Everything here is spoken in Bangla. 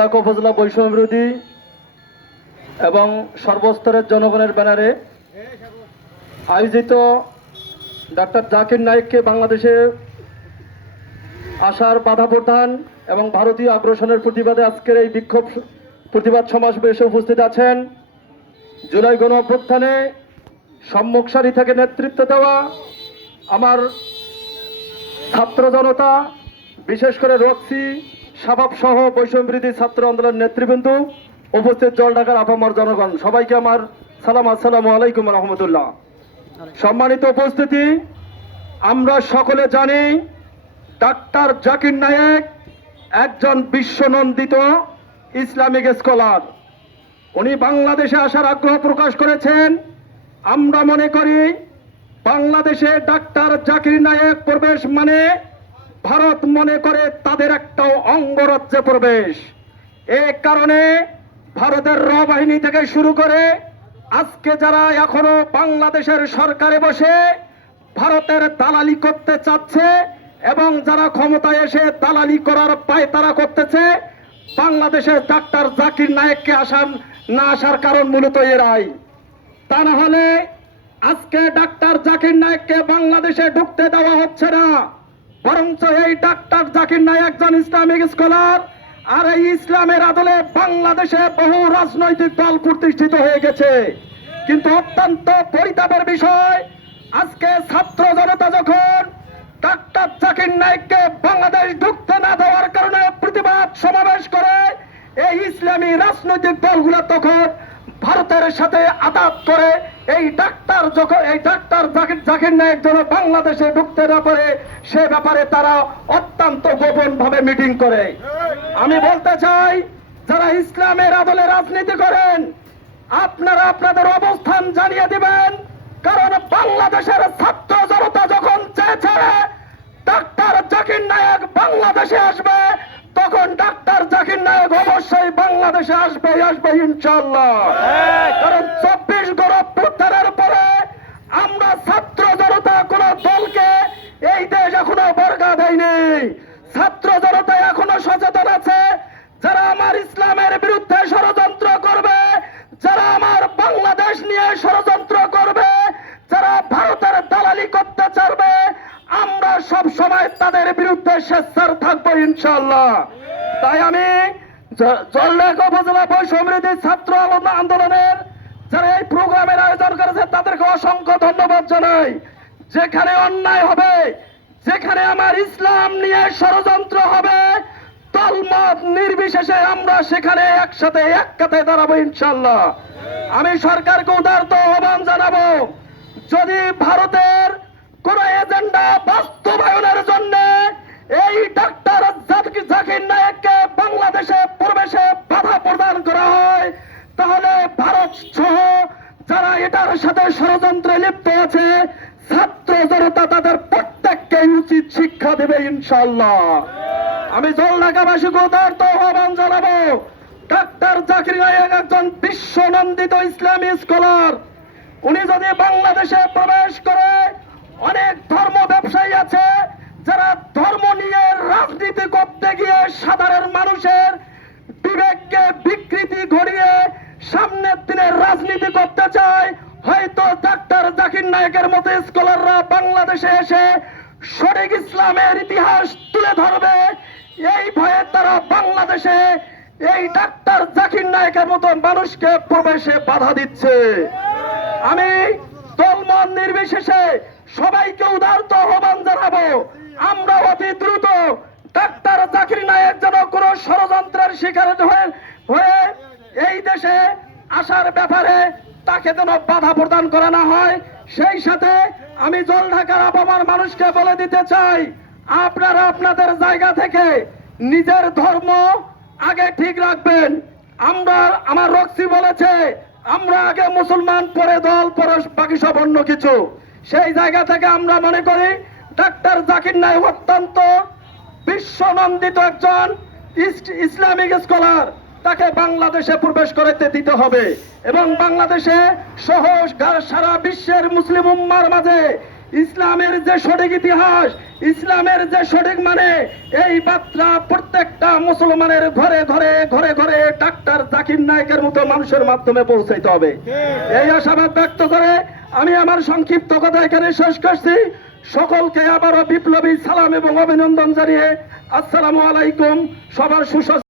জলঢাকা উপজেলা বৈষম্য বিরোধী এবং সর্বস্তরের জনগণের ব্যানারে আয়োজিত ডাক্তার জাকির নায়েককে বাংলাদেশে আসার বাধা প্রদান এবং ভারতীয় আগ্রাসনের প্রতিবাদে আজকের এই বিক্ষোভ প্রতিবাদ সমাবেশে উপস্থিত আছেন জুলাই গণ অভ্যুত্থানে সম্মুখ সারি থেকে নেতৃত্ব দেওয়া আমার ছাত্র জনতা, বিশেষ করে রক্সি শাবাব সহ বৈষম্য বিরোধী ছাত্র আন্দোলন নেতৃবৃন্দ, উপস্থিত জলঢাকার আপামর জনগণ, সবাইকে আমার সালাম। আসসালামু আলাইকুম রহমতুল্লাহ। সম্মানিত উপস্থিতি, আমরা সকলে জানি ডাক্তার জাকির নায়েক একজন বিশ্বনন্দিত ইসলামিক স্কলার। উনি বাংলাদেশে আসার আগ্রহ প্রকাশ করেছেন। আমরা মনে করি বাংলাদেশে ডাক্তার জাকির নায়েক প্রবেশ মানে ভারত মনে করে তাদের একটা অঙ্গরাজ্যে প্রবেশ। এ কারণে ভারতের র বাহিনী থেকে শুরু করে আজকে যারা এখনো বাংলাদেশের সরকারে বসে ভারতের দালালি করতে চাচ্ছে এবং যারা ক্ষমতায় এসে দালালি করার পায়তারা করতেছে, বাংলাদেশে ডাক্তার জাকির নায়েককে না আসার কারণ মূলত এরাই। তা না হলে আজকে ডাক্তার জাকির নায়েককে বাংলাদেশে ঢুকতে দেওয়া হচ্ছে না, বরঞ্চ এই ডাক্তার জাকির নায়েক একজন ইসলামিক স্কলার। আর এই ইসলামের আদলে বাংলাদেশে বহু রাজনৈতিক দল প্রতিষ্ঠিত হয়ে গেছে। কিন্তু অত্যন্ত পরিতাপের বিষয়, আজকে ছাত্র জনতা যখন ডাক্তার জাকির নায়েককে বাংলাদেশ ঢুকতে না দেওয়ার কারণে প্রতিবাদ সমাবেশ করে, এই ইসলামী রাজনৈতিক দলগুলো তখন ভারতের সাথে আঘাত করে এই ডাক্তার জাকির নায়েক যেন বাংলাদেশে ঢুকতে না পারে সে ব্যাপারে তারা অত্যন্ত গোপন ভাবে মিটিং করে। আমি বলতে চাই, যারা ইসলামের আদলে রাজনীতি করেন আপনারা আপনাদের অবস্থান জানিয়ে দিবেন, কারণ বাংলাদেশের ছাত্র জনতা যখন চেয়েছে ডাক্তার জাকির নায়েক বাংলাদেশে আসবে, তখন ডাক্তার জাকির নায়েক অবশ্যই বাংলাদেশে আসবে ইনশাআল্লাহ। কারণ 24 গণ অভ্যুত্থানের পরে আমরা ছাত্র জনতা কোন দলকে এই দেশ এখনো বর্গা দেয়নি। ছাত্র জনতা এখনো সচেতন আছে, যারা আমার ইসলামের বিরুদ্ধে ষড়যন্ত্র করবে, যারা আমার বাংলাদেশ নিয়ে ষড়যন্ত্র করবে, যারা ভারতের দালালি করতে চাইবে, আমরা সব সময় তাদের বিরুদ্ধে সোচ্চার থাকবো ইনশাআল্লাহ। তাই আমি জলঢাকা উপজেলা বৈষম্য বিরোধী ছাত্র আন্দোলনের যারা এই প্রোগ্রামের আয়োজন করেছে তাদেরকে অসংখ্য ধন্যবাদ জানাই। যেখানে অন্যায় হবে, যেখানে আমার ইসলাম নিয়ে ষড়যন্ত্র হবে, দলমত নির্বিশেষে আমরা সেখানে একসাথে এক কাঁধে দাঁড়াবো ইনশাআল্লাহ। আমি সরকারকে উদারত আহ্বান জানাবো, যদি ভারতের কোন এজেন্ডা বাস্তবায়নের জন্য এই ডাক্তার জাকির নায়েককে বাংলাদেশে প্রবেশে বাধা প্রদান করা হয়, তাহলে ভারত সহ যারা এটার সাথে ষড়যন্ত্রে লিপ্ত আছে ছাত্র জনতা তাদের প্রত্যেককে উচিত শিক্ষা দেবে ইনশাআল্লাহ। আমি জলঢাকাবাসীকে উদারত আহ্বান জানাবো, ডাক্তার জাকির নায়েক একজন বিশ্বনন্দিত ইসলামী স্কলার। উনি যদি বাংলাদেশে প্রবেশ করে, অনেক ধর্ম ব্যবসায়ী আছে যারা ধর্ম নিয়ে রাজনীতি করতে গিয়ে সাধারণ মানুষের বিবেককে বিকৃতি ঘটিয়ে সামনের দিনের রাজনীতি করতে চায়। হয়তো ডাক্তার জাকির নায়েকের মতো স্কলাররা বাংলাদেশে এসে সঠিক ইসলামের ইতিহাস তুলে ধরবে, এই ভয়ে তারা বাংলাদেশে এই ডাক্তার জাকির নায়েকের মতো মানুষকে প্রবেশে বাধা দিচ্ছে। আমি দলমত নির্বিশেষে সবাইকে উদারত আহ্বান জানাবো, আমরা অতি দ্রুত ডাক্তার জাকির নায়েক যেন কোন ষড়যন্ত্রের শিকার হয়ে এই দেশে আসার ব্যাপারে তাকে যেন বাধা প্রদান করা না হয়। সেই সাথে আমি জলঢাকার আপামর মানুষকে বলে দিতে চাই, আপনারা আপনাদের জায়গা থেকে নিজের ধর্ম আগে ঠিক রাখবেন। আমার রক্সি বলেছে আমরা আগে মুসলমান, পরে দল, পরে বাকি সব অন্য কিছু। সেই জায়গা থেকে আমরা মনে করি ডাক্তার জাকির নায়েক অত্যন্ত বিশ্বনন্দিত একজন ইসলামিক স্কলার, তাকে বাংলাদেশে প্রবেশ করতে দিতে হবে এবং বাংলাদেশে সহ সারা বিশ্বের মুসলিম উম্মার মাঝে ইসলামের যে সঠিক ইতিহাস, ইসলামের যে সঠিক মানে, এই বার্তা প্রত্যেকটা মুসলমানের ঘরে ঘরে ঘরে জাকির নায়েকের মতো মানুষের মাধ্যমে পৌঁছাইতে হবে। এই আশাবাদ ব্যক্ত করে আমি আমার সংক্ষিপ্ত কথা এখানে শেষ করছি। সকলকে আবারও বিপ্লবী সালাম এবং অভিনন্দন জানিয়ে আসসালামু আলাইকুম। সবার সুস্বাস্থ্য